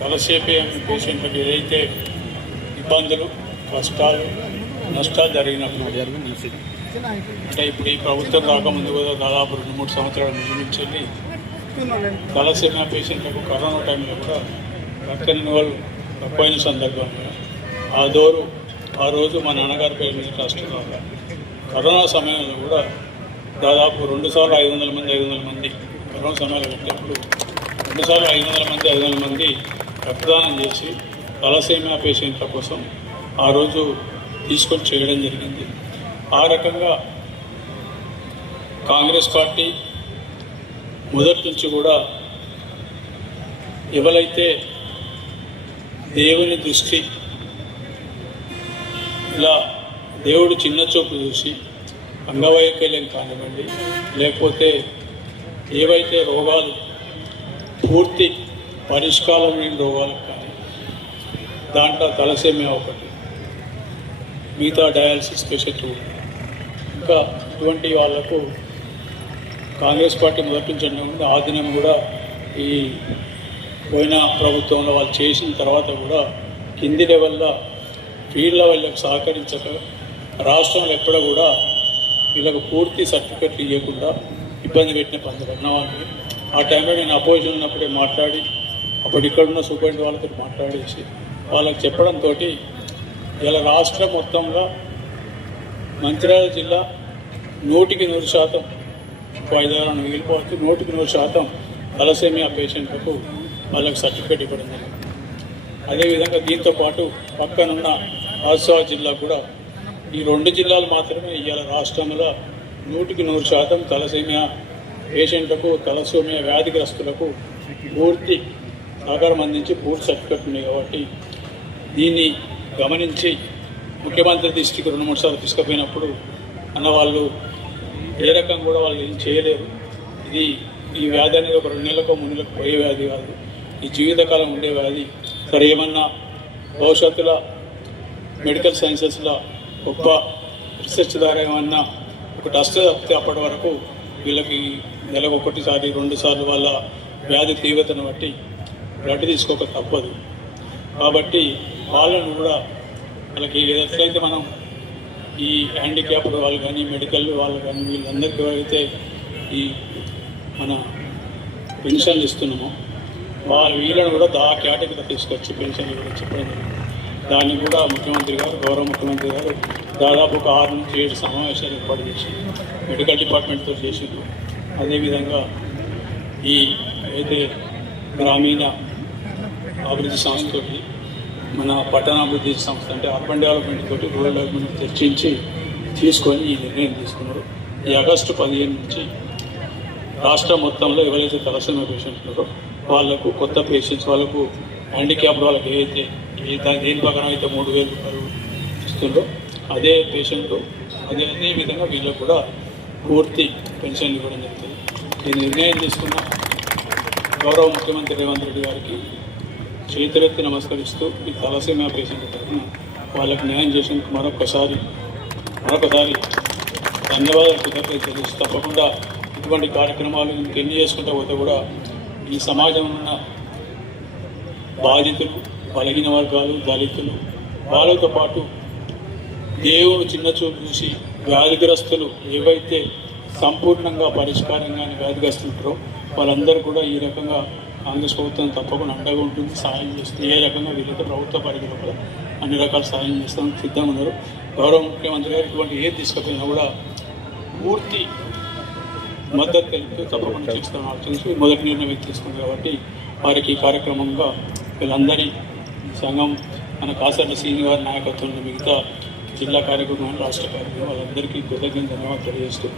Thalassemia పేషెంట్లకు ఏదైతే ఇబ్బందులు, కష్టాలు, నష్టాలు జరిగినప్పుడు అంటే ఇప్పుడు ఈ ప్రభుత్వం రాకముందు కూడా దాదాపు 2-3 సంవత్సరాల ముందు నుంచి వెళ్ళి తలసేమియా పేషెంట్లకు కరోనా టైంలో కూడా రక్త నిల్వలు తక్కువైన సందర్భంగా ఆ రోజు మా నాన్నగారి పేరు మీద ట్రస్ట్ ద్వారా కరోనా సమయంలో కూడా దాదాపు 2 సార్లు 500 మంది కరోనా సమయంలో పెట్టినప్పుడు 2 సార్లు 500 మంది రక్తదానం చేసి తలసేమియా పేషెంట్ల కోసం ఆ రోజు తీసుకొని చేయడం జరిగింది. ఆ రకంగా కాంగ్రెస్ పార్టీ మొదటి నుంచి కూడా ఎవరైతే దేవుని దృష్టి ఇలా దేవుడు చిన్న చూపు చూసి అంగవైకల్యం కానివ్వండి, లేకపోతే ఏవైతే రోగాలు పూర్తి పరిష్కారం లేని రోగాలకు కానీ దాంట్లో తలసేమియా ఒకటి, మిగతా డయాలసిస్ పేషెంట్ ఇంకా ఇటువంటి వాళ్లకు కాంగ్రెస్ పార్టీ మొదటి నుంచి ఉంది. ఆ దినం కూడా ఈ పోయిన ప్రభుత్వంలో వాళ్ళు చేసిన తర్వాత కూడా కింది లెవెల్లో ఫీల్డ్ లెవెల్లకు సహకరించక రాష్ట్రంలో ఎక్కడ కూడా వీళ్ళకు పూర్తి సర్టిఫికెట్లు ఇవ్వకుండా ఇబ్బంది పెట్టిన కొందరు వాళ్ళు. ఆ టైంలో నేను అపోజిషన్ ఉన్నప్పుడే మాట్లాడి అప్పుడు ఇక్కడున్న సూపరింటెండెంట్ వాళ్ళతో మాట్లాడేసి వాళ్ళకి చెప్పడంతో ఇలా రాష్ట్రం మొత్తంగా మంచిర్యాల జిల్లా 100% 5 మిగిలిపోవచ్చు 100% తలసేమియా పేషెంట్లకు వాళ్ళకి సర్టిఫికేట్ ఇవ్వడం జరిగింది. అదేవిధంగా దీంతోపాటు పక్కనున్న ఆసిఫాబాద్ జిల్లా కూడా ఈ 2 జిల్లాలు మాత్రమే ఇవాళ రాష్ట్రంలో 100% తలసేమియా పేషెంట్లకు, తలసేమియా వ్యాధిగ్రస్తులకు పూర్తి సహకారం అందించి పూర్తి సర్టిఫికేట్ ఉన్నాయి. కాబట్టి దీన్ని గమనించి ముఖ్యమంత్రి దృష్టికి 2-3 సార్లు తీసుకుపోయినప్పుడు అన్నవాళ్ళు ఏ రకం కూడా వాళ్ళు ఏం చేయలేరు. ఈ వ్యాధి అనేది ఒక 2 నెలలకు 3 నెలలకు పోయే వ్యాధి కాదు, ఈ జీవితకాలం ఉండే వ్యాధి. సరే ఏమన్నా భవిష్యత్తులో మెడికల్ సైన్సెస్లో గొప్ప రీసెర్చ్ ద్వారా ఏమన్నా ఒక టెస్ట్ వస్తే అప్పటి వరకు వీళ్ళకి నెలకు 1 సారి 2 సార్లు వాళ్ళ వ్యాధి తీవ్రతను బట్టి బ్లడ్ తీసుకోక తప్పదు. కాబట్టి వాళ్ళను కూడా వాళ్ళకి ఎట్లయితే మనం ఈ హ్యాండిక్యాప్డ్ వాళ్ళు కానీ మెడికల్ వాళ్ళు కానీ వీళ్ళందరికీ ఎవరైతే ఈ మన పెన్షన్లు ఇస్తున్నామో వీళ్ళని కూడా ఆ కేటగిరీ తీసుకొచ్చి పెన్షన్లు కూడా చెప్పడం జరిగింది. దాన్ని కూడా ముఖ్యమంత్రి గారు, గౌరవ ముఖ్యమంత్రి గారు దాదాపు ఒక 6 నుంచి 7 సమావేశాలు ఏర్పాటు చేసి మెడికల్ డిపార్ట్మెంట్తో చేసిండ్రు. అదేవిధంగా ఈ అయితే గ్రామీణ అభివృద్ధి సంస్థతోటి మన పట్టణాభివృద్ధి సంస్థ అంటే అర్బన్ డెవలప్మెంట్ తోటి రూరల్ డెవలప్మెంట్ చర్చించి తీసుకొని ఈ నిర్ణయం తీసుకున్నారు. ఈ ఆగస్టు 15 నుంచి రాష్ట్రం మొత్తంలో ఎవరైతే తలసేమియా పేషెంట్ ఉన్నారో వాళ్ళకు కొత్త పేషెంట్స్ వాళ్ళకు హ్యాండిక్యాప్డ్ వాళ్ళకి ఏదైతే దేని ప్రకారం అయితే 3,000 రూపాయలు ఇస్తుందో అదే పేషెంట్ అదే విధంగా వీళ్ళకు కూడా పూర్తి పెన్షన్ ఇవ్వడం జరుగుతుంది. ఈ నిర్ణయం తీసుకున్న గౌరవ ముఖ్యమంత్రి రేవంత్ రెడ్డి గారికి చేతులెత్తి నమస్కరిస్తూ ఈ తలసేమియా పేషెంట్ తరఫున వాళ్ళకి న్యాయం చేసేందుకు మరొకసారి ధన్యవాదాలు తెలియజేస్తూ తప్పకుండా ఇటువంటి కార్యక్రమాలు ఇంకెన్ని చేసుకుంటూ పోతే కూడా ఈ సమాజంలో ఉన్న బాధితులు, బలహీన వర్గాలు, దళితులు వాళ్ళతో పాటు దేవుడు చిన్న చూపు చూసి వ్యాధిగ్రస్తులు ఏవైతే సంపూర్ణంగా పరిష్కారంగానే వ్యాధిగ్రస్తుంటారో వాళ్ళందరూ కూడా ఈ రకంగా కాంగ్రెస్ ప్రభుత్వం తప్పకుండా అండగా ఉంటుంది, సహాయం చేస్తుంది. ఏ రకంగా వీళ్ళతో ప్రభుత్వ పరిధిలో కూడా అన్ని రకాల సహాయం చేస్తానికి సిద్ధంగా ఉన్నారు. గౌరవ ముఖ్యమంత్రి గారు ఇటువంటి ఏది తీసుకుపోయినా కూడా పూర్తి మద్దతు తెలుపుతూ తప్పకుండా చేస్తామని ఆలోచించి మొదటి నిర్ణయం తీసుకుంది. కాబట్టి వారికి ఈ కార్యక్రమంగా వీళ్ళందరి సంఘం మన కాసర్ల శ్రీని గారి నాయకత్వంలో మిగతా జిల్లా కార్యక్రమం, రాష్ట్ర కార్యక్రమం వాళ్ళందరికీ కృతజ్ఞతలు తెలియజేస్తూ